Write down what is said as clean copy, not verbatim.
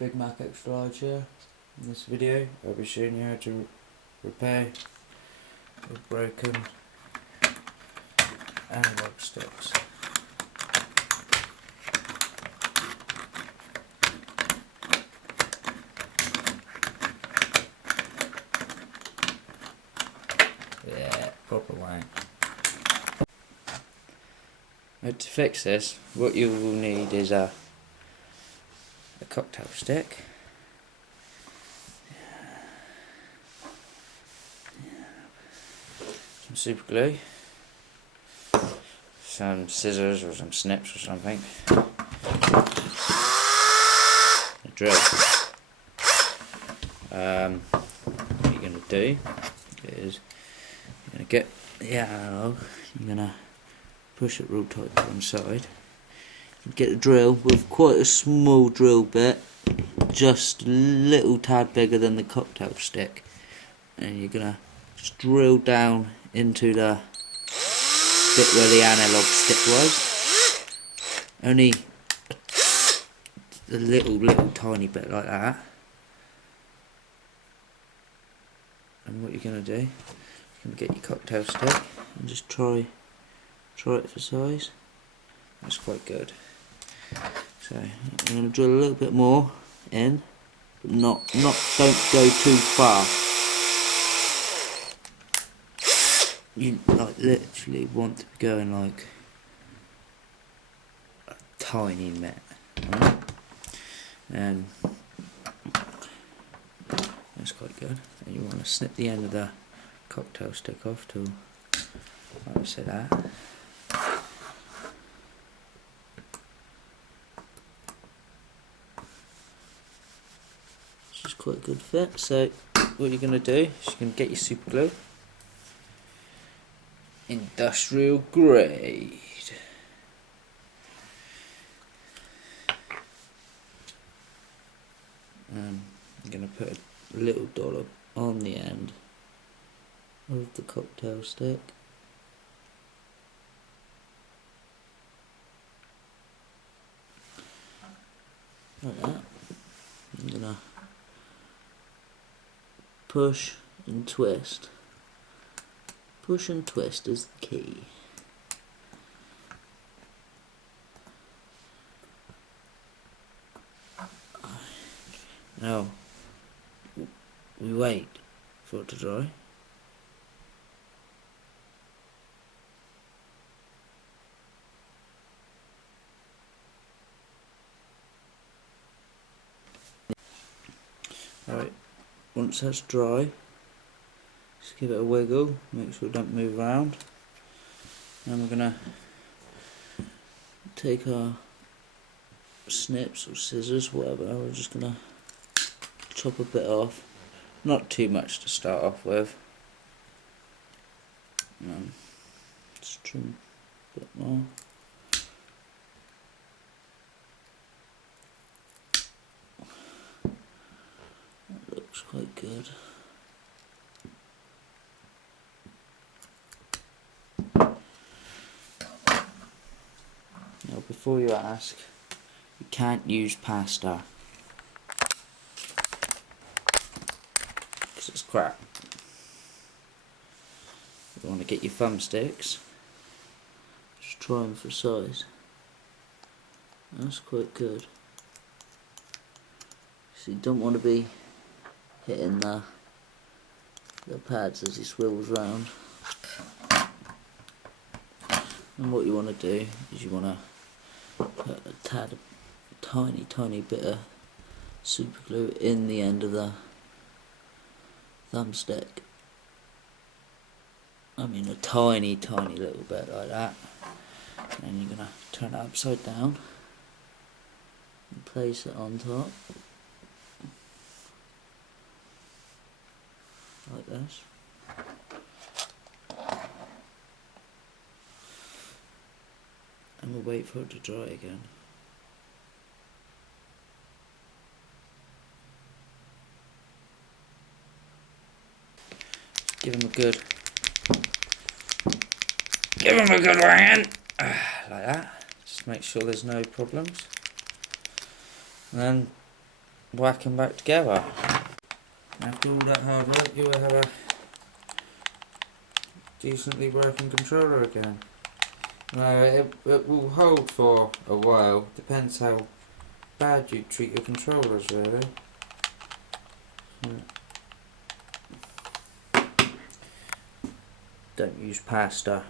BIGmac extra large here. In this video I'll be showing you how to repair your broken analog sticks. Yeah, proper wank. Now to fix this, what you will need is a cocktail stick, some super glue, some scissors or some snips or something, a drill. What you're going to do is you're going to get the analog, you're going to push it real tight to one side, get a drill with quite a small drill bit, just a little tad bigger than the cocktail stick, and you're going to just drill down into the bit where the analog stick was, only a little tiny bit like that. And what you're going to do, you're going to get your cocktail stick and just try it for size. That's quite good. So I'm going to drill a little bit more in, but don't go too far. You like literally want to be going like a tiny bit, right? And that's quite good. And you want to snip the end of the cocktail stick off to, like I said, that. It's quite a good fit. So what you're going to do is you're going to get your super glue, industrial grade, and I'm going to put a little dollop on the end of the cocktail stick. Like that. I'm going to push and twist. Push and twist is the key. Now we wait for it to dry. Alright, once that's dry, just give it a wiggle, make sure it don't move around. And we're going to take our snips or scissors, whatever, we're just going to chop a bit off. Not too much to start off with. Just trim a bit more. That looks quite good. Now, before you ask, you can't use pasta because it's crap. You want to get your thumbsticks, just try them for size. That's quite good. So you don't want to be hitting the pads as he swivels round. And what you want to do is you want to put a tiny bit of super glue in the end of the thumbstick. I mean a tiny little bit like that. And you're going to turn it upside down and place it on top like this. And we'll wait for it to dry again. Give him a good wang, like that. Just make sure there's no problems. And then whack them back together. After all that hard work, you will have a decently working controller again. It will hold for a while, depends how bad you treat your controllers really. Don't use pasta.